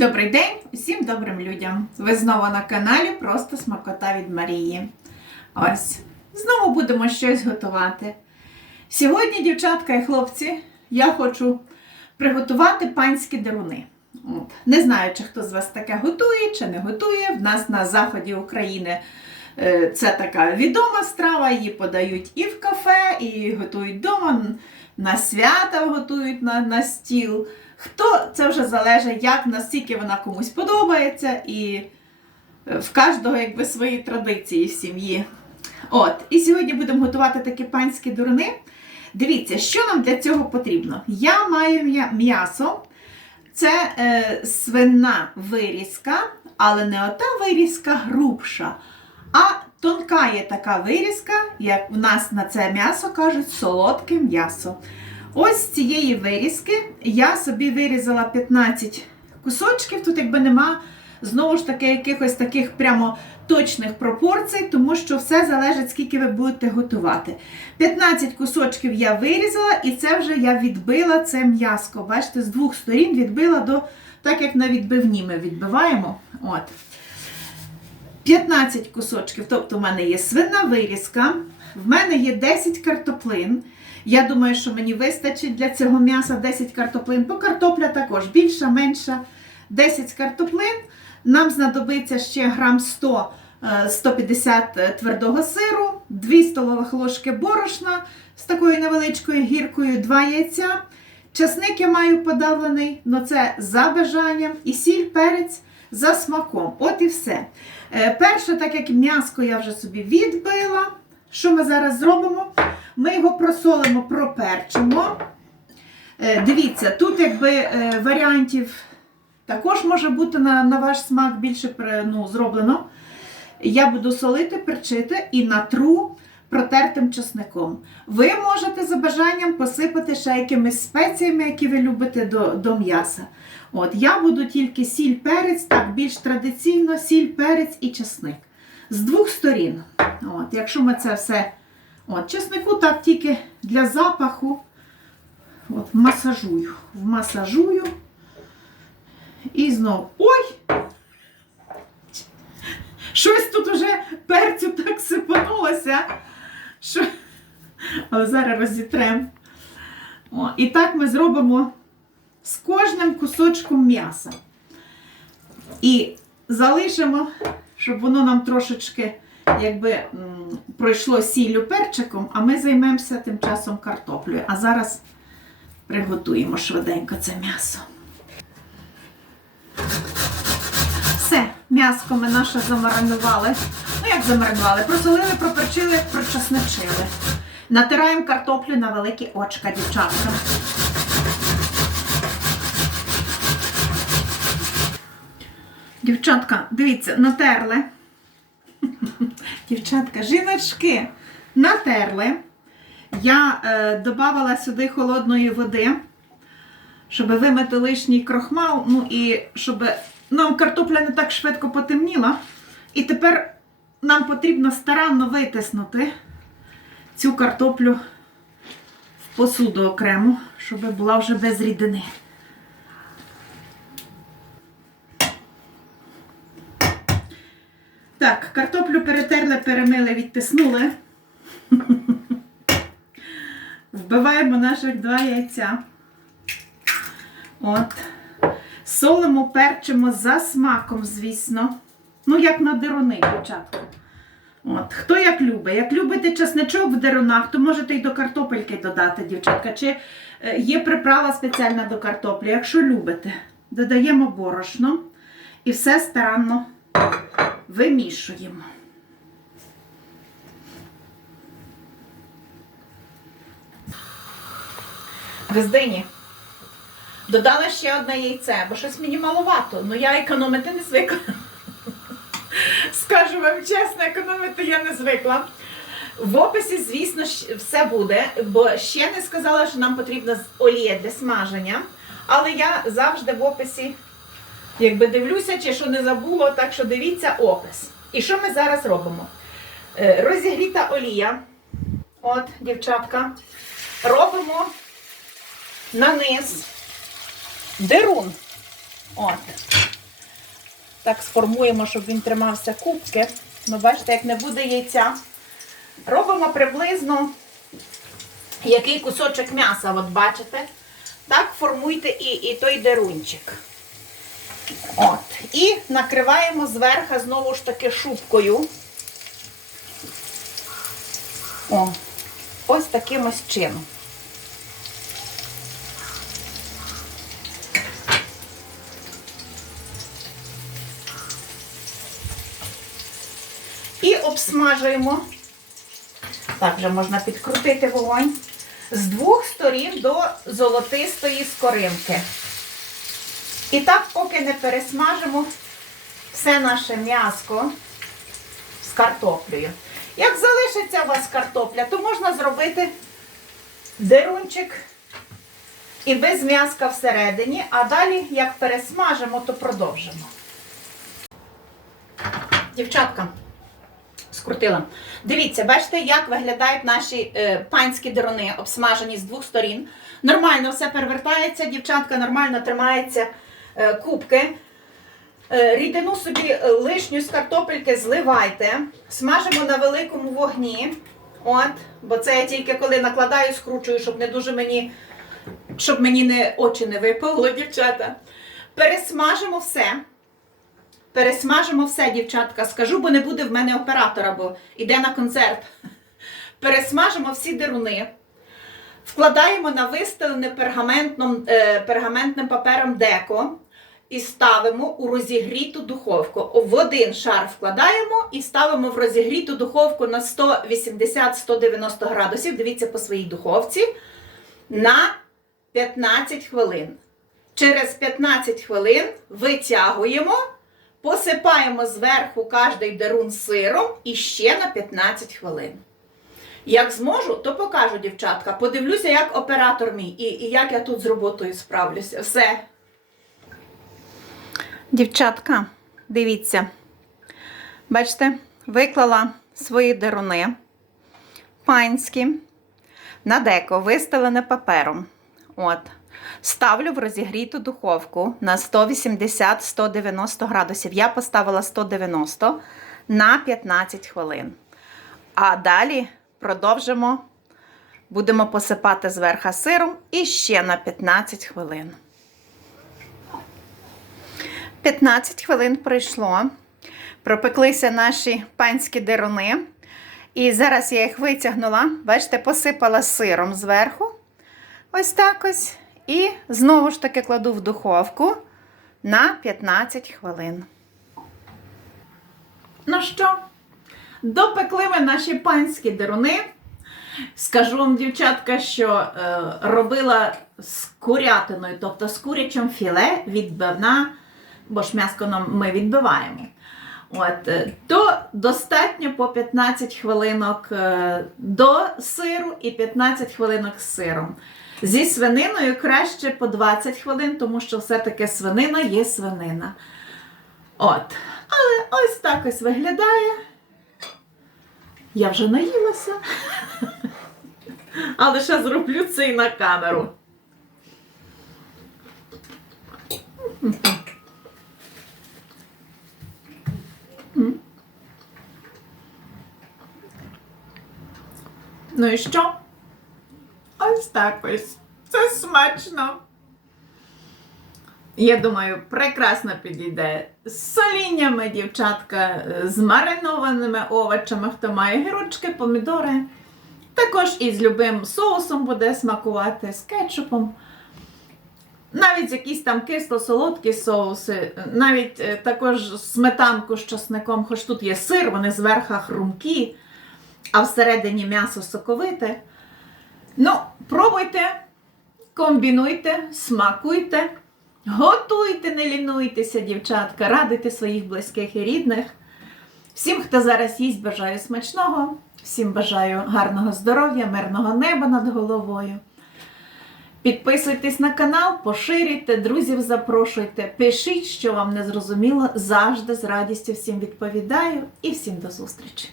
Добрий день усім добрим людям! Ви знову на каналі Просто Смакота від Марії. Ось, знову будемо щось готувати. Сьогодні, дівчатка і хлопці, я хочу приготувати панські деруни. От. Не знаю, чи хто з вас таке готує, чи не готує. В нас на заході України е, це така відома страва, її подають і в кафе, і готують вдома, на свята готують на, на стіл. Хто це вже залежить, як наскільки вона комусь подобається, і е, в кожного якби свої традиції в сім'ї. От, і сьогодні будемо готувати такі панські дурни. Дивіться, що нам для цього потрібно. Я маю м'ясо, це е, свина вирізка, але не ота вирізка грубша, а тонка є така вирізка, як в нас на це м'ясо кажуть, солодке м'ясо. Ось з цієї вирізки я собі вирізала 15 кусочків. Тут якби нема знову ж таки якихось таких прямо точних пропорцій, тому що все залежить, скільки ви будете готувати. 15 кусочків я вирізала, і це вже я відбила це м'яско. Бачите, з двох сторін відбила до, так як на відбивні ми відбиваємо. От. 15 кусочків, тобто в мене є свина вирізка, в мене є 10 картоплин. Я думаю, що мені вистачить для цього м'яса 10 картоплин. По картопля також більша, менша. 10 картоплин. Нам знадобиться ще грам 100 е, 150 твердого сиру, 2 столових ложки борошна з такою невеличкою гіркою, 2 яйця. Часник я маю подавлений, але це за бажанням, і сіль, перець за смаком. От і все. Е, Перше, так як м'яско я вже собі відбила. Що ми зараз зробимо? Ми його просолимо, проперчимо. Е, Дивіться, тут якби е, варіантів також може бути на, на ваш смак більше ну, зроблено. Я буду солити, перчити і натру протертим чесником. Ви можете за бажанням посипати ще якимись спеціями, які ви любите до, до м'яса. От, я буду тільки сіль, перець, так більш традиційно сіль, перець і чесник. З двох сторін. От, якщо ми це все. От, чеснику так тільки для запаху. От, масажую. Вмасажую. І знову. Ой! Щось тут уже перцю так сипанулося. Що... Але зараз розітрем. О, і так ми зробимо з кожним кусочком м'яса. І залишимо, щоб воно нам трошечки якби пройшло сіллю перчиком, а ми займемося тим часом картоплею. А зараз приготуємо швиденько це м'ясо. Все, м'яско ми наше замаринували. Ну, як замаринували? Просолили, проперчили, прочесничили. Натираємо картоплю на великі очка, дівчатка. Дівчатка, дивіться, натерли. Дівчатка, жіночки, натерли. Я е, додавала сюди холодної води, щоб вимити лишній крохмал, ну і щоб нам картопля не так швидко потемніла. І тепер нам потрібно старанно витиснути цю картоплю в посуду окремо, щоб була вже без рідини. Так, картоплю перетерли, перемили, відтиснули. Вбиваємо наших два яйця. От. Солимо, перчимо за смаком, звісно. Ну, як на деруни, дівчатка. От. Хто як любить. Як любите чесничок в дерунах, то можете й до картопельки додати, дівчатка. Чи е, є приправа спеціальна до картоплі. Якщо любите, додаємо борошно і все старанно вимішуємо. Гриздині. Додала ще одне яйце, бо щось мені маловато, ну я економити не звикла. Скажу вам чесно, економити я не звикла. В описі, звісно, все буде, бо ще не сказала, що нам потрібна олія для смаження. Але я завжди в описі якби дивлюся, чи що не забуло, так що дивіться опис. І що ми зараз робимо? Е, Розігріта олія. От, дівчатка. Робимо на низ дерун. От. так сформуємо, щоб він тримався кубки. Ну, бачите, як не буде яйця. Робимо приблизно який кусочок м'яса, от бачите? Так формуйте і, і той дерунчик. От. І накриваємо зверху знову ж таки шубкою. О, ось таким ось чином. І обсмажуємо. Так, вже можна підкрутити вогонь. З двох сторін до золотистої скоринки. І так, поки не пересмажимо все наше м'яско з картоплею. Як залишиться у вас картопля, то можна зробити дерунчик і без м'яска всередині, а далі, як пересмажимо, то продовжимо. Дівчатка, скрутила. Дивіться, бачите, як виглядають наші е, панські деруни, обсмажені з двох сторін. Нормально все перевертається, дівчатка нормально тримається е, кубки. Е, Рідину собі е, лишню з картопельки зливайте, смажимо на великому вогні. От, бо це я тільки коли накладаю, скручую, щоб не дуже мені, щоб мені не очі не випало, дівчата. Пересмажимо все. Пересмажимо все, дівчатка. Скажу, бо не буде в мене оператора, бо йде на концерт. Пересмажимо всі деруни. Вкладаємо на вистелене е, пергаментним папером деко і ставимо у розігріту духовку. В один шар вкладаємо і ставимо в розігріту духовку на 180-190 градусів. Дивіться по своїй духовці. На 15 хвилин. Через 15 хвилин витягуємо, посипаємо зверху кожний дерун сиром і ще на 15 хвилин. Як зможу, то покажу, дівчатка. Подивлюся, як оператор мій і, і як я тут з роботою справлюся. Все. Дівчатка, дивіться. Бачите, виклала свої деруни панські на деко, вистелене папером. От. Ставлю в розігріту духовку на 180-190 градусів. Я поставила 190 на 15 хвилин. А далі продовжимо, будемо посипати зверху сиром і ще на 15 хвилин. 15 хвилин пройшло. Пропеклися наші панські деруни. І зараз я їх витягнула, бачите, посипала сиром зверху. Ось так ось. І знову ж таки кладу в духовку на 15 хвилин. Ну що, допекли ми наші панські деруни. Скажу вам, дівчатка, що е, робила з курятиною, тобто з курячим філе відбивна, бо ж м'яско нам ми відбиваємо. От, е, то достатньо по 15 хвилинок е, до сиру і 15 хвилинок з сиром. Зі свининою краще по 20 хвилин, тому що все-таки свинина є свинина. От. Але ось так ось виглядає. Я вже наїлася. Але ще зроблю це і на камеру. Ну і що? Ось. Це смачно. Я думаю, прекрасно підійде з соліннями, дівчатка, з маринованими овочами, хто має гірочки, помідори. Також і з любим соусом буде смакувати, з кетчупом. Навіть якісь там кисло-солодкі соуси, навіть е, також сметанку з часником, хоч тут є сир, вони зверху хрумкі, а всередині м'ясо соковите. Ну, пробуйте, комбінуйте, смакуйте, готуйте, не лінуйтеся, дівчатка, радуйте своїх близьких і рідних. Всім, хто зараз їсть, бажаю смачного, всім бажаю гарного здоров'я, мирного неба над головою. Підписуйтесь на канал, поширюйте, друзів запрошуйте, пишіть, що вам не зрозуміло, завжди з радістю всім відповідаю і всім до зустрічі!